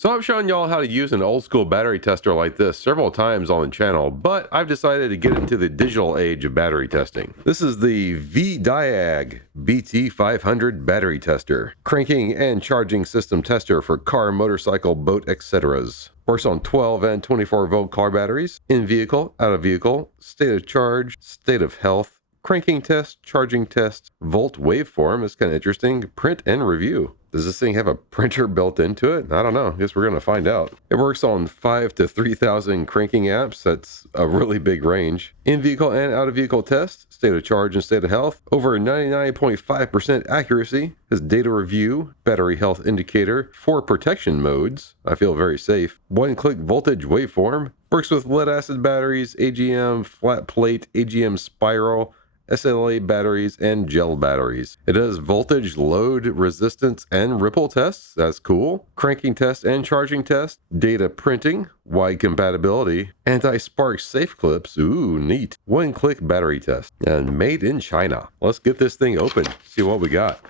So I've shown y'all how to use an old school battery tester like this several times on the channel, but I've decided to get into the digital age of battery testing. This is the VDIAG BT500 battery tester, cranking and charging system tester for car, motorcycle, boat, etc.s. Works on 12 and 24 volt car batteries, in vehicle, out of vehicle, state of charge, state of health, cranking test, charging test, volt waveform, that's kind of interesting, print and review. Does this thing have a printer built into it? I don't know. I guess we're going to find out. It works on 5 to 3,000 cranking amps. That's a really big range. In-vehicle and out-of-vehicle test, state of charge and state of health. Over 99.5% accuracy. Has data review, battery health indicator, 4 protection modes. I feel very safe. One-click voltage waveform. Works with lead-acid batteries, AGM, flat plate, AGM spiral, SLA batteries, and gel batteries. It does voltage, load, resistance, and ripple tests. That's cool. Cranking test and charging test. Data printing. Wide compatibility. Anti-spark safe clips. Ooh, neat. One-click battery test. And made in China. Let's get this thing open. See what we got.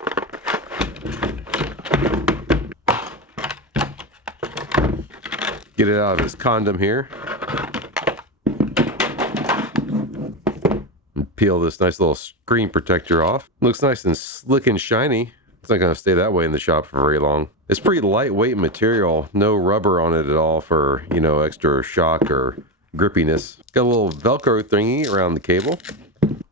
Get it out of its condom here. Peel this nice little screen protector off. Looks nice and slick and shiny. It's not going to stay that way in the shop for very long. It's pretty lightweight material. No rubber on it at all for, you know, extra shock or grippiness. Got a little Velcro thingy around the cable.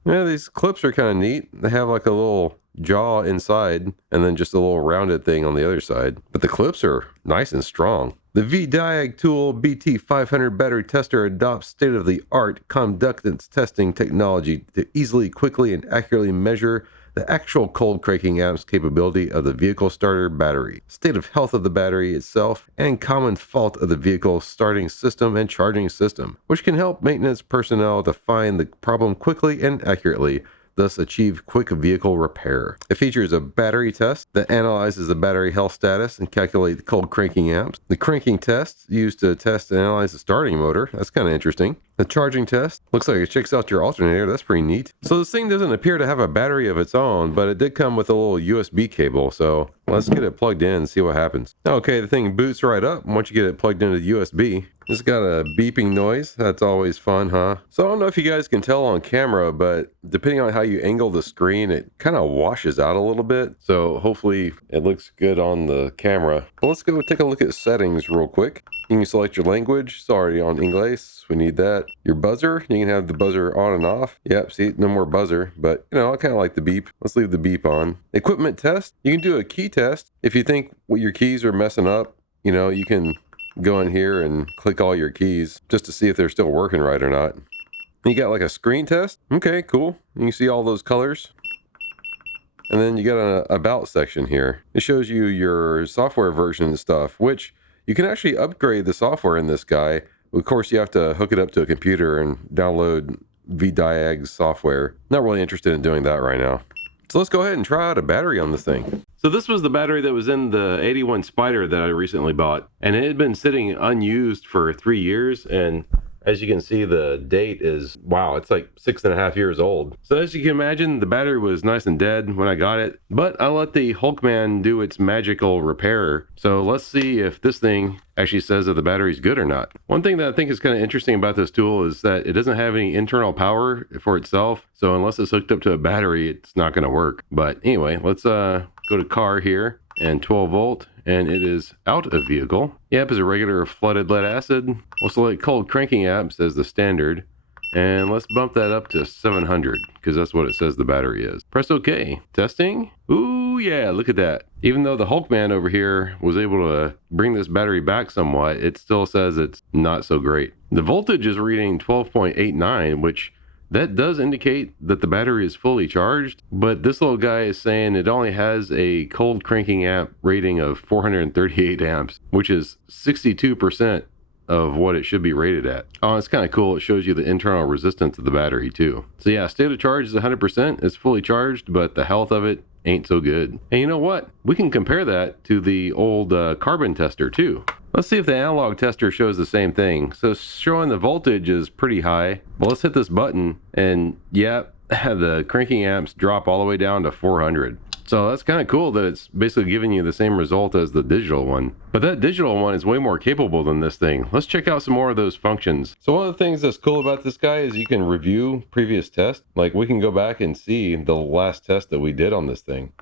Yeah, these clips are kind of neat. They have like a little jaw inside and then just a little rounded thing on the other side. But the clips are nice and strong. The VDIAGTOOL BT500 battery tester adopts state-of-the-art conductance testing technology to easily, quickly, and accurately measure the actual cold cranking amps capability of the vehicle starter battery, state of health of the battery itself, and common fault of the vehicle starting system and charging system, which can help maintenance personnel to find the problem quickly and accurately, thus achieve quick vehicle repair. It features a battery test that analyzes the battery health status and calculate the cold cranking amps. The cranking test used to test and analyze the starting motor. That's kind of interesting. The charging test looks like it checks out your alternator. That's pretty neat. So this thing doesn't appear to have a battery of its own, but it did come with a little USB cable. So let's get it plugged in and see what happens. Okay, the thing boots right up once you get it plugged into the USB. It's got a beeping noise. That's always fun, huh? So I don't know if you guys can tell on camera, but depending on how you angle the screen, it kind of washes out a little bit. So hopefully it looks good on the camera. But let's go take a look at settings real quick. You can select your language. It's already on English. We need that. Your buzzer. You can have the buzzer on and off. Yep, see, no more buzzer. But, you know, I kind of like the beep. Let's leave the beep on. Equipment test. You can do a key test. If you think your keys are messing up, you know, you can go in here and click all your keys just to see if they're still working right or not. You got like a screen test. Okay, cool. You can see all those colors. And then you got an about section here. It shows you your software version and stuff, which you can actually upgrade the software in this guy. Of course, you have to hook it up to a computer and download VDIAG's software. Not really interested in doing that right now. So let's go ahead and try out a battery on this thing. So this was the battery that was in the 81 Spider that I recently bought. And it had been sitting unused for 3 years. And as you can see, the date is, wow, it's like 6.5 years old. So as you can imagine, the battery was nice and dead when I got it. But I let the Hulkman do its magical repair. So let's see if this thing actually says that the battery's good or not. One thing that I think is kind of interesting about this tool is that it doesn't have any internal power for itself. So unless it's hooked up to a battery, it's not going to work. But anyway, let's go to car here and 12 volt, and it is out of vehicle. The app is a regular flooded lead acid. We'll select cold cranking apps as the standard, and let's bump that up to 700 because that's what it says the battery is. Press OK. Testing. Ooh, yeah, look at that. Even though the Hulkman over here was able to bring this battery back somewhat, it still says it's not so great. The voltage is reading 12.89, which that does indicate that the battery is fully charged, but this little guy is saying it only has a cold cranking amp rating of 438 amps, which is 62% of what it should be rated at. Oh, it's kind of cool. It shows you the internal resistance of the battery too. So yeah, state of charge is 100%. It's fully charged, but the health of it ain't so good. And you know what? We can compare that to the old carbon tester too. Let's see if the analog tester shows the same thing. So showing the voltage is pretty high. Well, let's hit this button and yeah, the cranking amps drop all the way down to 400. So that's kind of cool that it's basically giving you the same result as the digital one. But that digital one is way more capable than this thing. Let's check out some more of those functions. So one of the things that's cool about this guy is you can review previous tests. Like we can go back and see the last test that we did on this thing.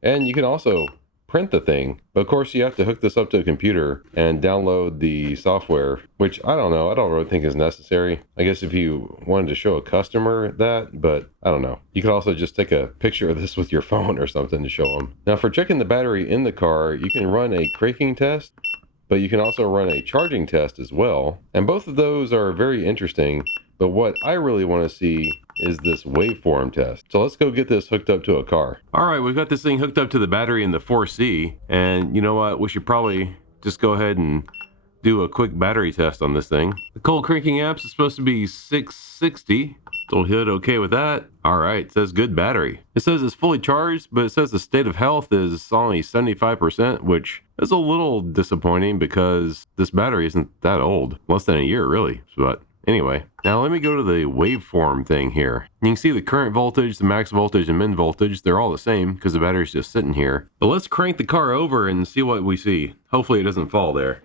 And you can also print the thing, but of course you have to hook this up to a computer and download the software, which I don't know, I don't really think is necessary. I guess if you wanted to show a customer that, but I don't know. You could also just take a picture of this with your phone or something to show them. Now for checking the battery in the car, you can run a cranking test, but you can also run a charging test as well. And both of those are very interesting, but what I really want to see is this waveform test. So let's go get this hooked up to a car. All right, we've got this thing hooked up to the battery in the 4C, and you know what? We should probably just go ahead and do a quick battery test on this thing. The cold cranking amps is supposed to be 660. So hit okay with that. All right, it says good battery. It says it's fully charged, but it says the state of health is only 75%, which is a little disappointing because this battery isn't that old. Less than a year, really. But anyway, now let me go to the waveform thing here. You can see the current voltage, the max voltage, and min voltage. They're all the same because the battery's just sitting here. But let's crank the car over and see what we see. Hopefully it doesn't fall there.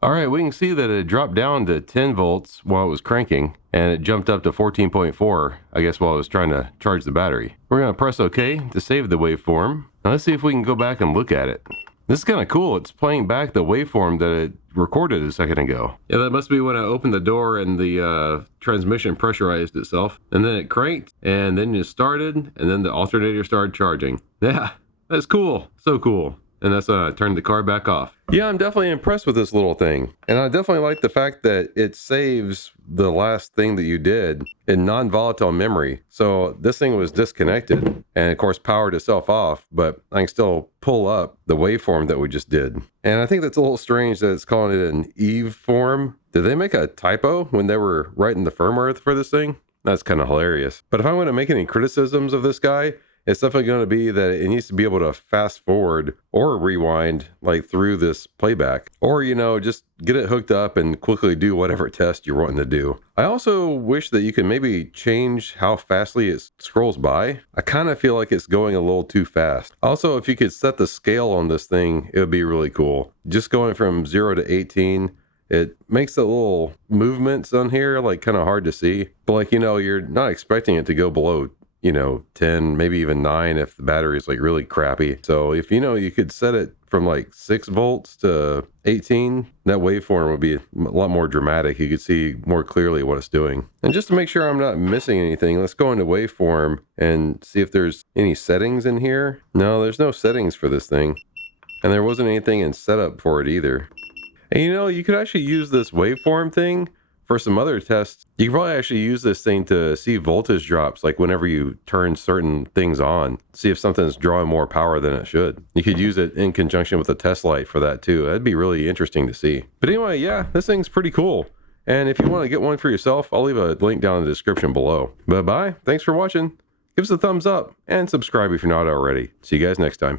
All right, we can see that it dropped down to 10 volts while it was cranking, and it jumped up to 14.4, I guess, while I was trying to charge the battery. We're going to press OK to save the waveform. Now let's see if we can go back and look at it. This is kind of cool. It's playing back the waveform that it recorded a second ago. Yeah, that must be when I opened the door and the transmission pressurized itself. And then it cranked, and then it started, and then the alternator started charging. Yeah, that's cool. So cool. And that's when I turned the car back off. Yeah, I'm definitely impressed with this little thing. And I definitely like the fact that it saves the last thing that you did in non-volatile memory. So this thing was disconnected and of course powered itself off, but I can still pull up the waveform that we just did. And I think that's a little strange that it's calling it an Eve form. Did they make a typo when they were writing the firmware for this thing? That's kind of hilarious. But if I'm going to make any criticisms of this guy, it's definitely going to be that it needs to be able to fast forward or rewind like through this playback, or, you know, just get it hooked up and quickly do whatever test you're wanting to do. I also wish that you can maybe change how fastly it scrolls by. I kind of feel like it's going a little too fast. Also, if you could set the scale on this thing, it would be really cool. Just going from 0 to 18, it makes the little movements on here like kind of hard to see, but like, you know, you're not expecting it to go below, you know, 10, maybe even 9 if the battery is like really crappy. So if, you know, you could set it from like 6 volts to 18, that waveform would be a lot more dramatic. You could see more clearly what it's doing. And just to make sure I'm not missing anything, let's go into waveform and see if there's any settings in here. No, there's no settings for this thing. And there wasn't anything in setup for it either. And you know, you could actually use this waveform thing for some other tests. You can probably actually use this thing to see voltage drops, like whenever you turn certain things on, see if something's drawing more power than it should. You could use it in conjunction with a test light for that too. That'd be really interesting to see. But anyway, yeah, this thing's pretty cool. And if you want to get one for yourself, I'll leave a link down in the description below. Bye-bye. Thanks for watching. Give us a thumbs up and subscribe if you're not already. See you guys next time.